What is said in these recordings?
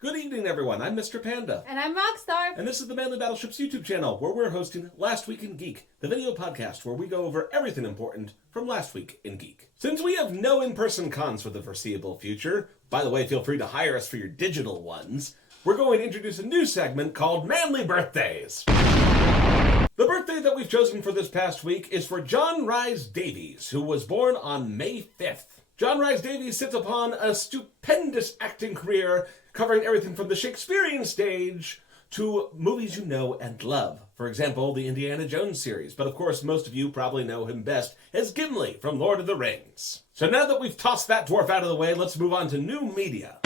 Good evening, everyone. I'm Mr. Panda. And I'm Rockstar. And this is the Manly Battleships YouTube channel, where we're hosting Last Week in Geek, the video podcast where we go over everything important from last week in Geek. Since we have no in-person cons for the foreseeable future, by the way, feel free to hire us for your digital ones, we're going to introduce a new segment called Manly Birthdays. The birthday that we've chosen for this past week is for John Rhys Davies, who was born on May 5th. John Rhys Davies sits upon a stupendous acting career covering everything from the Shakespearean stage to movies you know and love. For example, the Indiana Jones series. But of course, most of you probably know him best as Gimli from Lord of the Rings. So now that we've tossed that dwarf out of the way, let's move on to new media.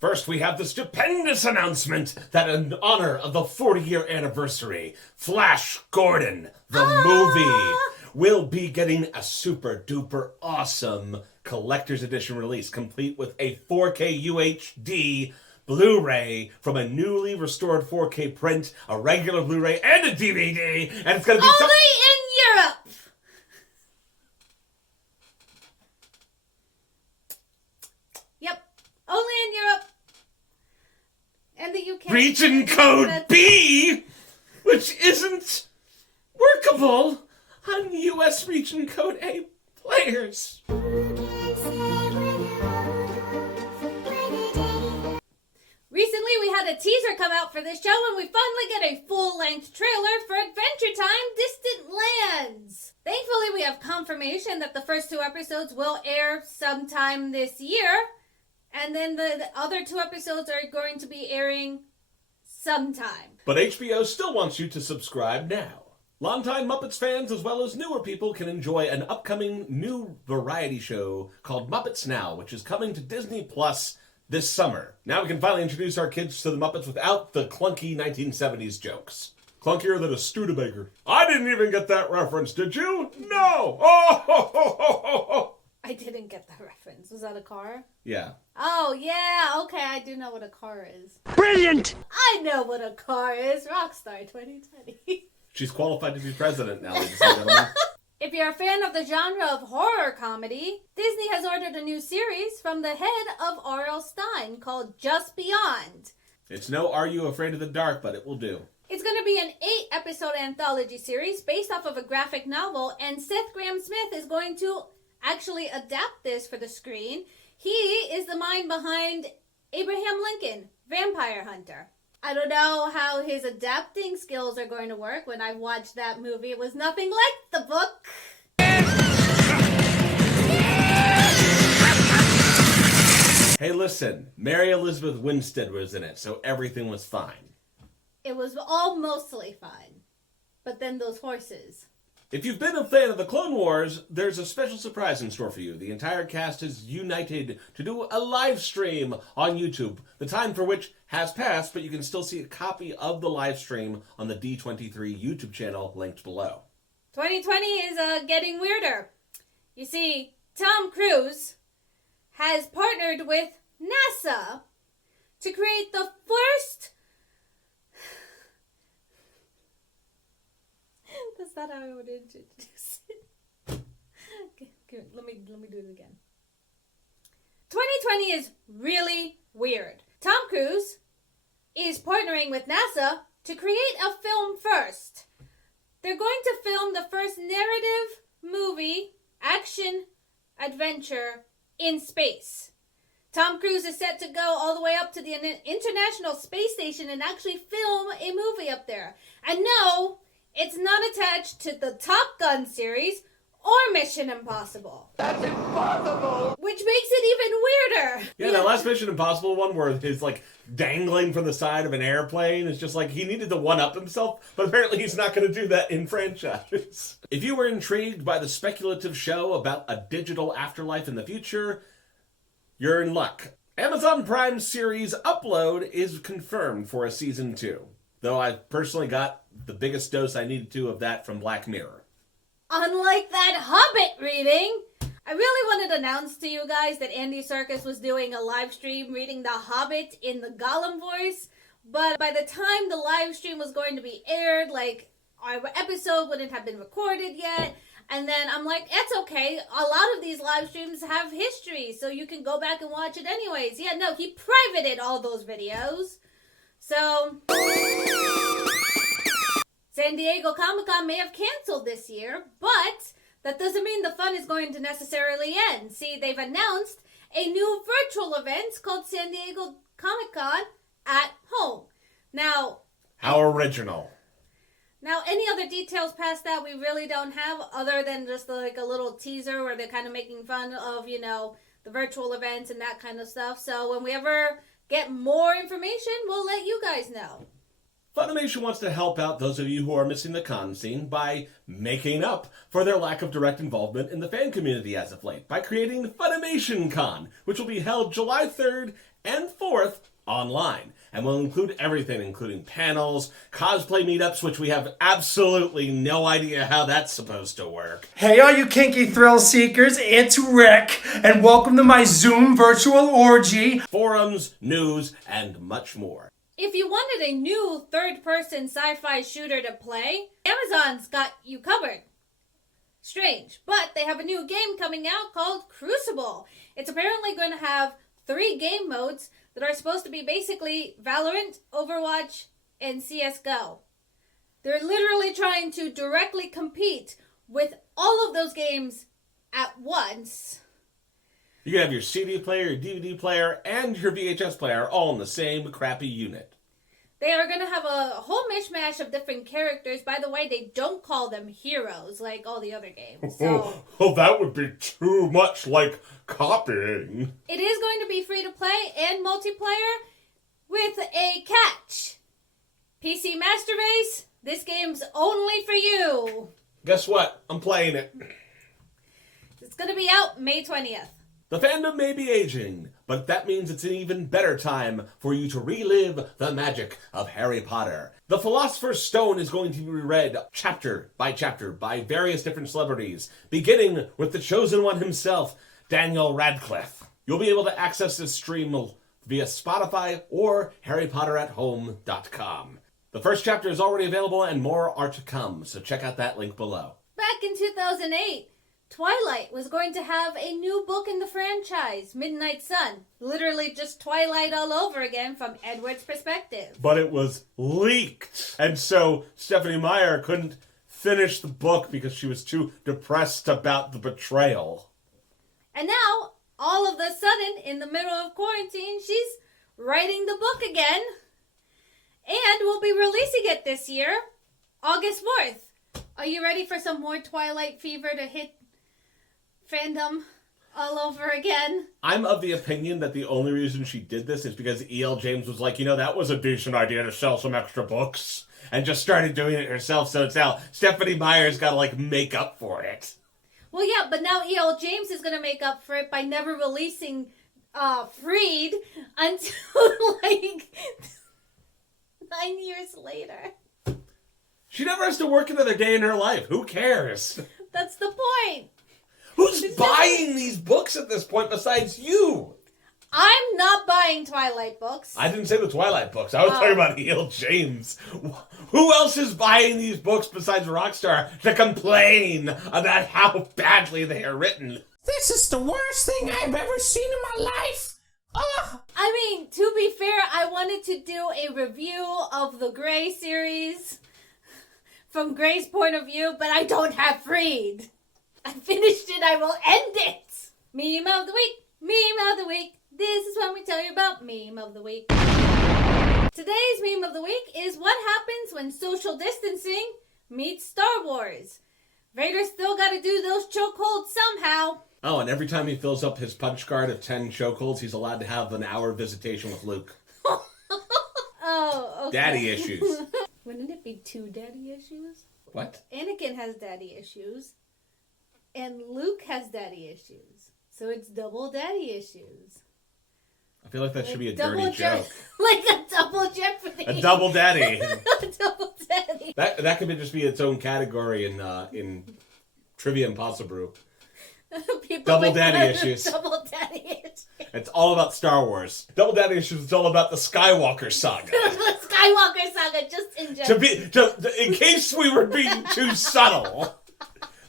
First, we have the stupendous announcement that in honor of the 40-year anniversary, Flash Gordon, the movie, will be getting a super-duper awesome collector's edition release, complete with a 4K UHD Blu-ray from a newly restored 4K print, a regular Blu-ray, and a DVD, and it's going to be only in Europe! Yep, only in Europe. And the UK. Region Code B, which isn't workable on US Region Code A players. Recently, we had a teaser come out for this show, and we finally get a full-length trailer for Adventure Time Distant Lands. Thankfully, we have confirmation that the first 2 episodes will air sometime this year, and then the other 2 episodes are going to be airing sometime. But HBO still wants you to subscribe now. Longtime Muppets fans, as well as newer people, can enjoy an upcoming new variety show called Muppets Now, which is coming to Disney Plus this summer. Now we can finally introduce our kids to the Muppets without the clunky 1970s jokes. Clunkier than a Studebaker. I didn't even get that reference, did you? No! Oh, ho, ho, ho, ho, ho. I didn't get that reference. Was that a car? Yeah. Oh, yeah. Okay, I do know what a car is. Brilliant! I know what a car is. Rockstar 2020. She's qualified to be president now, ladies and gentlemen. If you're a fan of the genre of horror comedy, Disney has ordered a new series from the head of R.L. Stine called Just Beyond. It's no Are You Afraid of the Dark, but it will do. It's going to be an 8-episode anthology series based off of a graphic novel, and Seth Grahame-Smith is going to actually adapt this for the screen. He is the mind behind Abraham Lincoln, Vampire Hunter. I don't know how his adapting skills are going to work. When I watched that movie, it was nothing like the book. Hey, listen, Mary Elizabeth Winstead was in it, so everything was fine. It was all mostly fine. But then those horses. If you've been a fan of the Clone Wars, there's a special surprise in store for you. The entire cast is united to do a live stream on YouTube, the time for which has passed, but you can still see a copy of the live stream on the D23 YouTube channel linked below. 2020 is getting weirder. You see, Tom Cruise has partnered with NASA to create the first... That's not how I would introduce it. Okay, let me do it again. 2020 is really weird. Tom Cruise is partnering with NASA to create a film first. They're going to film the first narrative movie, action, adventure in space. Tom Cruise is set to go all the way up to the International Space Station and actually film a movie up there. And no, it's not attached to the Top Gun series or Mission Impossible. That's impossible! Which makes it even weirder. Yeah, that last Mission Impossible one where he's like dangling from the side of an airplane is just like he needed to one-up himself, but apparently he's not going to do that in franchise. If you were intrigued by the speculative show about a digital afterlife in the future, you're in luck. Amazon Prime series Upload is confirmed for a season 2, though I personally got the biggest dose I needed to of that from Black Mirror. Unlike that Hobbit reading, I really wanted to announce to you guys that Andy Serkis was doing a live stream reading The Hobbit in the Gollum voice, but by the time the live stream was going to be aired, like, our episode wouldn't have been recorded yet, And then I'm like, it's okay. A lot of these live streams have history, so you can go back and watch it anyways. Yeah, no, he privated all those videos. So, San Diego Comic-Con may have canceled this year, but that doesn't mean the fun is going to necessarily end. See, they've announced a new virtual event called San Diego Comic-Con at home. Now, how original. Now, any other details past that we really don't have, other than just like a little teaser where they're kind of making fun of, you know, the virtual events and that kind of stuff. So when we ever get more information, we'll let you guys know. Funimation wants to help out those of you who are missing the con scene by making up for their lack of direct involvement in the fan community as of late by creating Funimation Con, which will be held July 3rd and 4th online, and will include everything, including panels, cosplay meetups, which we have absolutely no idea how that's supposed to work. Hey all you kinky thrill seekers, it's Rick, and welcome to my Zoom virtual orgy. Forums, news, and much more. If you wanted a new third-person sci-fi shooter to play, Amazon's got you covered. Strange, but they have a new game coming out called Crucible. It's apparently going to have 3 game modes that are supposed to be basically Valorant, Overwatch, and CSGO. They're literally trying to directly compete with all of those games at once. You can have your CD player, your DVD player, and your VHS player all in the same crappy unit. They are going to have a whole mishmash of different characters. By the way, they don't call them heroes like all the other games. So Oh, that would be too much like copying. it is going to be free to play and multiplayer with a catch. PC Master Race, this game's only for you. Guess what? I'm playing it. It's going to be out May 20th. The fandom may be aging, but that means it's an even better time for you to relive the magic of Harry Potter. The Philosopher's Stone is going to be read chapter by various different celebrities, beginning with the chosen one himself, Daniel Radcliffe. You'll be able to access this stream via Spotify or harrypotterathome.com. The first chapter is already available and more are to come, so check out that link below. Back in 2008, Twilight was going to have a new book in the franchise, Midnight Sun. Literally just Twilight all over again from Edward's perspective. But it was leaked. And so Stephanie Meyer couldn't finish the book because she was too depressed about the betrayal. And now, all of a sudden, in the middle of quarantine, she's writing the book again. And we'll be releasing it this year, August 4th. Are you ready for some more Twilight fever to hit fandom all over again? I'm of the opinion that the only reason she did this is because E.L. James was like, you know, that was a decent idea to sell some extra books. And just started doing it herself, so it's now Stephanie Meyer's got to, like, make up for it. Well, yeah, but now E.L. James is going to make up for it by never releasing Freed until, like, 9 years later. She never has to work another day in her life. Who cares? That's the point. Who's buying these books at this point besides you? I'm not buying Twilight books. I didn't say the Twilight books. I was talking about E.L. James. Who else is buying these books besides Rockstar to complain about how badly they are written? This is the worst thing I've ever seen in my life. Ugh. I mean, to be fair, I wanted to do a review of the Grey series from Grey's point of view, but I don't have Freed. I finished it, I will end it! Meme of the week, meme of the week. This is when we tell you about meme of the week. Today's meme of the week is what happens when social distancing meets Star Wars. Vader still gotta do those chokeholds somehow. Oh, and every time he fills up his punch card of 10 chokeholds, he's allowed to have an hour visitation with Luke. Oh, okay. Daddy issues. Wouldn't it be 2 daddy issues? What? Anakin has daddy issues. And Luke has daddy issues. So it's double daddy issues. I feel like that should be a Double dirty joke. Like a double jeopardy. A double daddy. A double daddy. That could just be its own category in Trivia Impossible. Double daddy issues. Double daddy issues. It's all about Star Wars. Double daddy issues is all about the Skywalker saga. The Skywalker saga, just in general. In case we were being too subtle.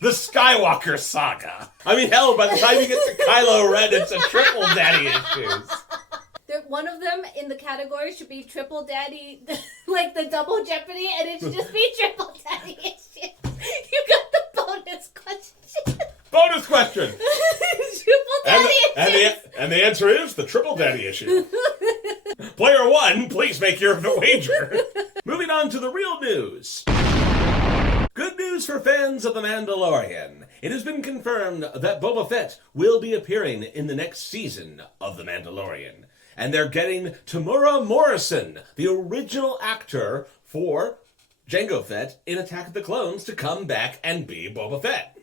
The Skywalker Saga. I mean, hell, by the time you get to Kylo Ren, it's a triple daddy issues. One of them in the category should be triple daddy, like the double Jeopardy, and it should just be triple daddy issues. You got the bonus question. Bonus question. Triple daddy issues. And the answer is the triple daddy issue. Player one, please make your wager. Moving on to the real news. Good news for fans of The Mandalorian. It has been confirmed that Boba Fett will be appearing in the next season of The Mandalorian. And they're getting Tamura Morrison, the original actor for Jango Fett in Attack of the Clones, to come back and be Boba Fett.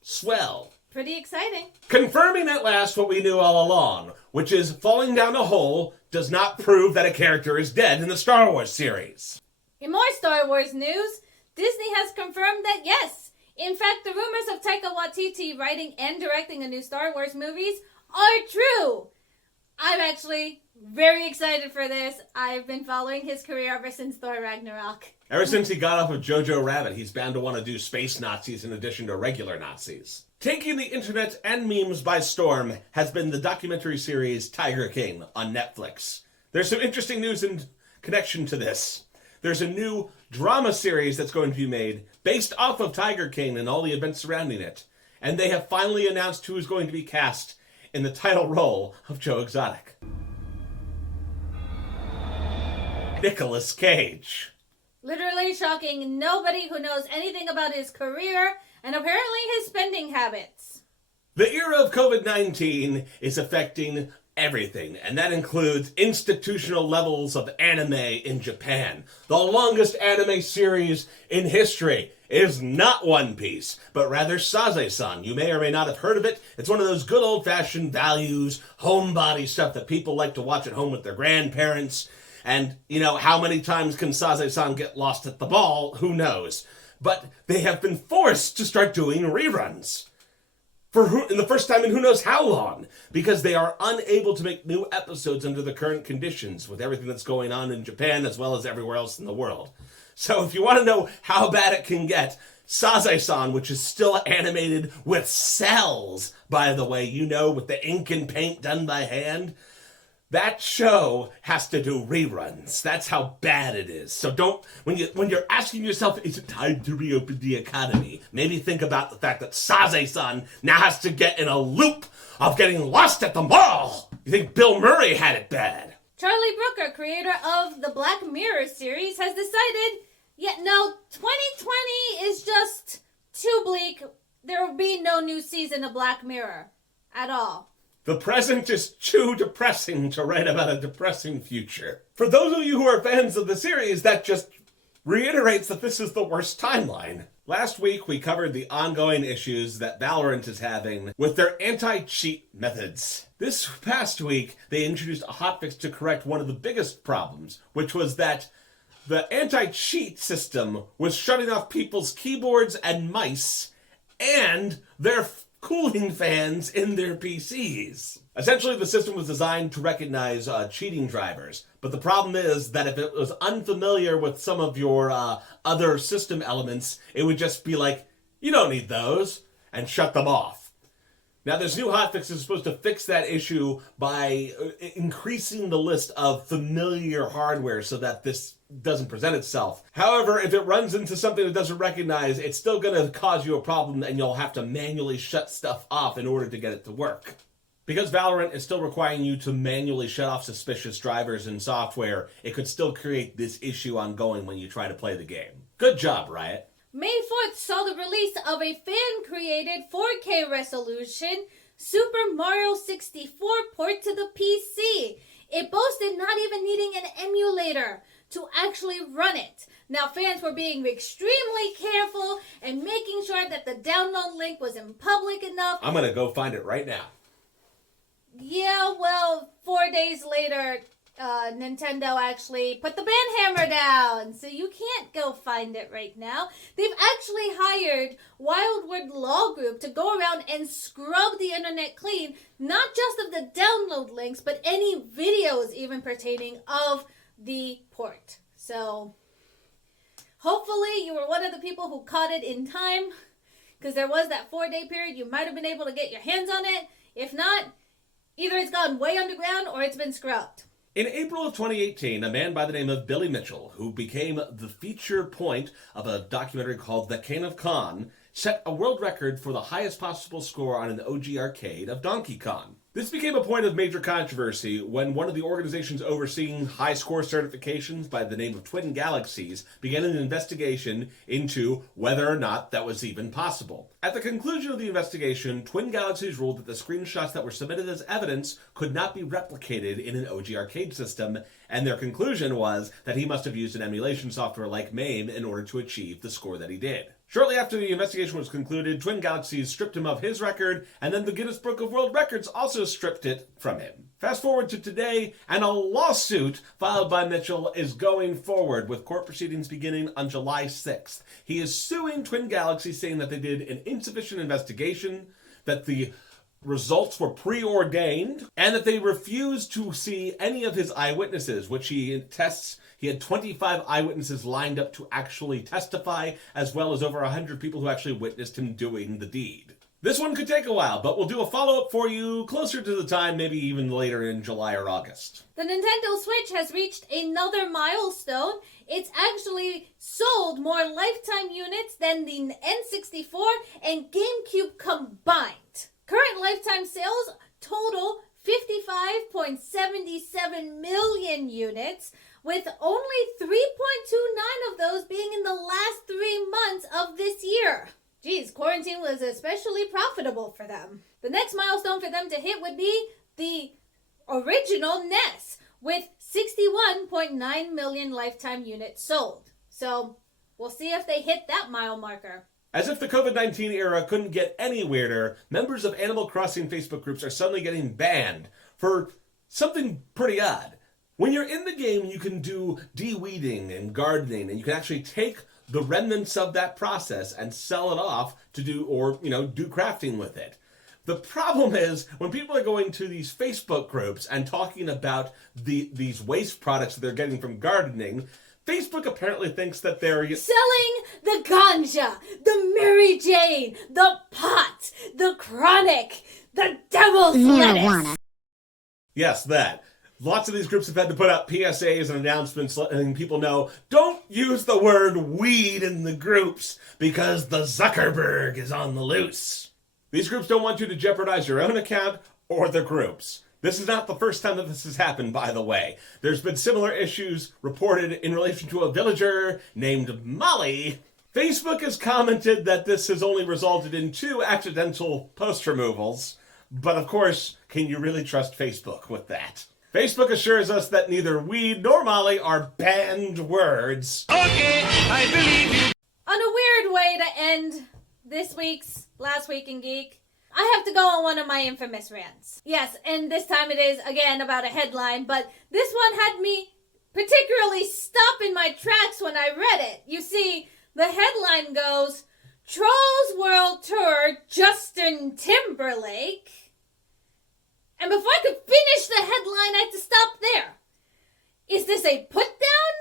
Swell. Pretty exciting. Confirming at last what we knew all along, which is falling down a hole does not prove that a character is dead in the Star Wars series. In more Star Wars news, Disney has confirmed that yes, in fact, the rumors of Taika Waititi writing and directing a new Star Wars movies are true. I'm actually very excited for this. I've been following his career ever since Thor Ragnarok. Ever since he got off of Jojo Rabbit, he's bound to want to do space Nazis in addition to regular Nazis. Taking the internet and memes by storm has been the documentary series Tiger King on Netflix. There's some interesting news in connection to this. There's a new drama series that's going to be made based off of Tiger King and all the events surrounding it. And they have finally announced who is going to be cast in the title role of Joe Exotic. Nicolas Cage. Literally shocking nobody who knows anything about his career and apparently his spending habits. The era of COVID-19 is affecting everything, and that includes institutional levels of anime in Japan. The longest anime series in history is not One Piece, but rather Sazae-san. You may or may not have heard of it. It's one of those good old-fashioned values, homebody stuff that people like to watch at home with their grandparents. And, you know, how many times can Sazae-san get lost at the ball? Who knows? But they have been forced to start doing reruns. In the first time in who knows how long, because they are unable to make new episodes under the current conditions with everything that's going on in Japan as well as everywhere else in the world. So if you want to know how bad it can get, Sazae-san, which is still animated with cells, by the way, you know, with the ink and paint done by hand, that show has to do reruns. That's how bad it is. So don't, when you're asking yourself, is it time to reopen the economy? Maybe think about the fact that Sazae-san now has to get in a loop of getting lost at the mall. You think Bill Murray had it bad? Charlie Brooker, creator of the Black Mirror series, has decided, no, 2020 is just too bleak. There will be no new season of Black Mirror at all. The present is too depressing to write about a depressing future. For those of you who are fans of the series, that just reiterates that this is the worst timeline. Last week, we covered the ongoing issues that Valorant is having with their anti-cheat methods. This past week, they introduced a hotfix to correct one of the biggest problems, which was that the anti-cheat system was shutting off people's keyboards and mice and their cooling fans in their PCs. Essentially, the system was designed to recognize cheating drivers, but the problem is that if it was unfamiliar with some of your other system elements, it would just be like, you don't need those, and shut them off. Now, this new hotfix is supposed to fix that issue by increasing the list of familiar hardware so that this doesn't present itself. However, if it runs into something it doesn't recognize, it's still going to cause you a problem and you'll have to manually shut stuff off in order to get it to work. Because Valorant is still requiring you to manually shut off suspicious drivers and software, it could still create this issue ongoing when you try to play the game. Good job, Riot. May 4th saw the release of a fan-created 4K resolution Super Mario 64 port to the PC. It boasted not even needing an emulator to actually run it. Now, fans were being extremely careful and making sure that the download link was in public enough. I'm going to go find it right now. Yeah, well, 4 days later, Nintendo actually put the banhammer down, so you can't go find it right now. They've actually hired Wildwood Law Group to go around and scrub the internet clean, not just of the download links, but any videos even pertaining of the port. So, hopefully you were one of the people who caught it in time. because there was that 4-day period you might have been able to get your hands on it. If not, either it's gone way underground or it's been scrubbed. In April of 2018, a man by the name of Billy Mitchell, who became the feature point of a documentary called The King of Kong, set a world record for the highest possible score on an OG arcade of Donkey Kong. This became a point of major controversy when one of the organizations overseeing high score certifications by the name of Twin Galaxies began an investigation into whether or not that was even possible. At the conclusion of the investigation, Twin Galaxies ruled that the screenshots that were submitted as evidence could not be replicated in an OG arcade system, and their conclusion was that he must have used an emulation software like MAME in order to achieve the score that he did. Shortly after the investigation was concluded, Twin Galaxies stripped him of his record, and then the Guinness Book of World Records also stripped it from him. Fast forward to today, and a lawsuit filed by Mitchell is going forward, with court proceedings beginning on July 6th. He is suing Twin Galaxies, saying that they did an insufficient investigation, that the results were preordained, and that they refused to see any of his eyewitnesses, which he tests. He had 25 eyewitnesses lined up to actually testify, as well as over 100 people who actually witnessed him doing the deed. This one could take a while, but we'll do a follow-up for you closer to the time, maybe even later in July or August. The Nintendo Switch has reached another milestone. It's actually sold more lifetime units than the N64 and GameCube combined. Current lifetime sales total 55.77 million units, with only 3.29 of those being in the last 3 months of this year. Geez, quarantine was especially profitable for them. The next milestone for them to hit would be the original NES, with 61.9 million lifetime units sold. So, we'll see if they hit that mile marker. As if the COVID-19 era couldn't get any weirder, members of Animal Crossing Facebook groups are suddenly getting banned for something pretty odd. When you're in the game, you can do de-weeding and gardening, and you can actually take the remnants of that process and sell it off to do crafting with it. The problem is, when people are going to these Facebook groups and talking about these waste products that they're getting from gardening, Facebook apparently thinks that they're selling the ganja, the Mary Jane, the pot, the chronic, the devil's lettuce. Yes, that. Lots of these groups have had to put out PSAs and announcements letting people know, don't use the word weed in the groups because the Zuckerberg is on the loose. These groups don't want you to jeopardize your own account or the groups. This is not the first time that this has happened, by the way. There's been similar issues reported in relation to a villager named Molly. Facebook has commented that this has only resulted in 2 accidental post removals. But of course, can you really trust Facebook with that? Facebook assures us that neither weed nor Molly are banned words. Okay, I believe you. On a weird way to end this week's Last Week in Geek, I have to go on one of my infamous rants. Yes, and this time it is, again, about a headline, but this one had me particularly stop in my tracks when I read it. You see, the headline goes, Trolls World Tour Justin Timberlake. And before I could finish the headline, I had to stop there. Is this a put-down?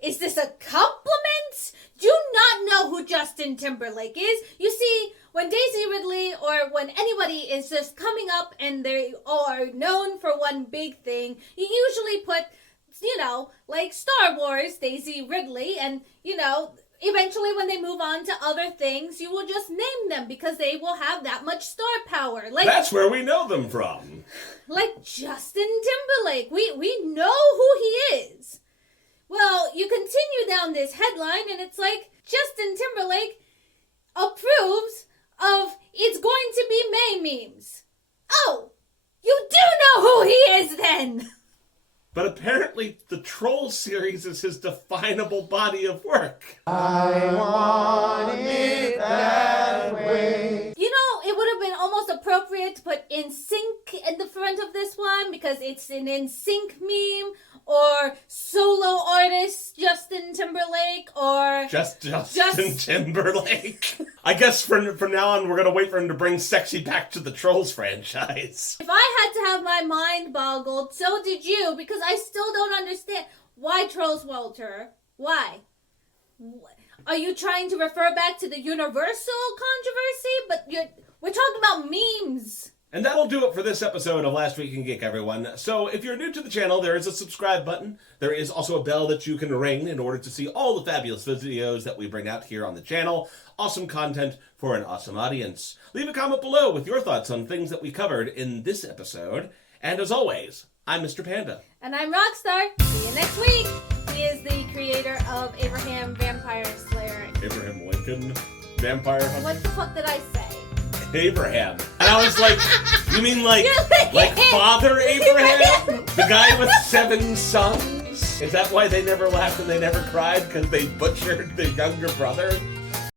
Is this a compliment? Do you not know who Justin Timberlake is? You see, when Daisy Ridley or when anybody is just coming up and they are known for one big thing, you usually put, like Star Wars, Daisy Ridley, and, eventually when they move on to other things, you will just name them because they will have that much star power. That's where we know them from. Like Justin Timberlake. We know who he is. Well, you continue down this headline and it's like, Justin Timberlake approves of It's Going to Be May memes. Oh, you do know who he is then! But apparently the Troll series is his definable body of work. I want it that way. It would have been almost appropriate to put NSYNC in the front of this one because it's an NSYNC meme, or solo artist Justin Timberlake, or Justin Timberlake. I guess from now on we're going to wait for him to bring sexy back to the Trolls franchise. If I had to have my mind boggled, so did you, because I still don't understand. Why Trolls World Tour? Why? Are you trying to refer back to the Universal controversy? But we're talking about memes. And that'll do it for this episode of Last Week in Geek, everyone. So if you're new to the channel, there is a subscribe button. There is also a bell that you can ring in order to see all the fabulous videos that we bring out here on the channel. Awesome content for an awesome audience. Leave a comment below with your thoughts on things that we covered in this episode. And as always, I'm Mr. Panda. And I'm Rockstar. See you next week. He is the creator of Abraham Vampire Slayer. Abraham Lincoln, Vampire Hunter. What the fuck did I say? Abraham. And I was like, you mean like Father Abraham? The guy with 7 sons? Is that why they never laughed and they never cried? Because they butchered the younger brother?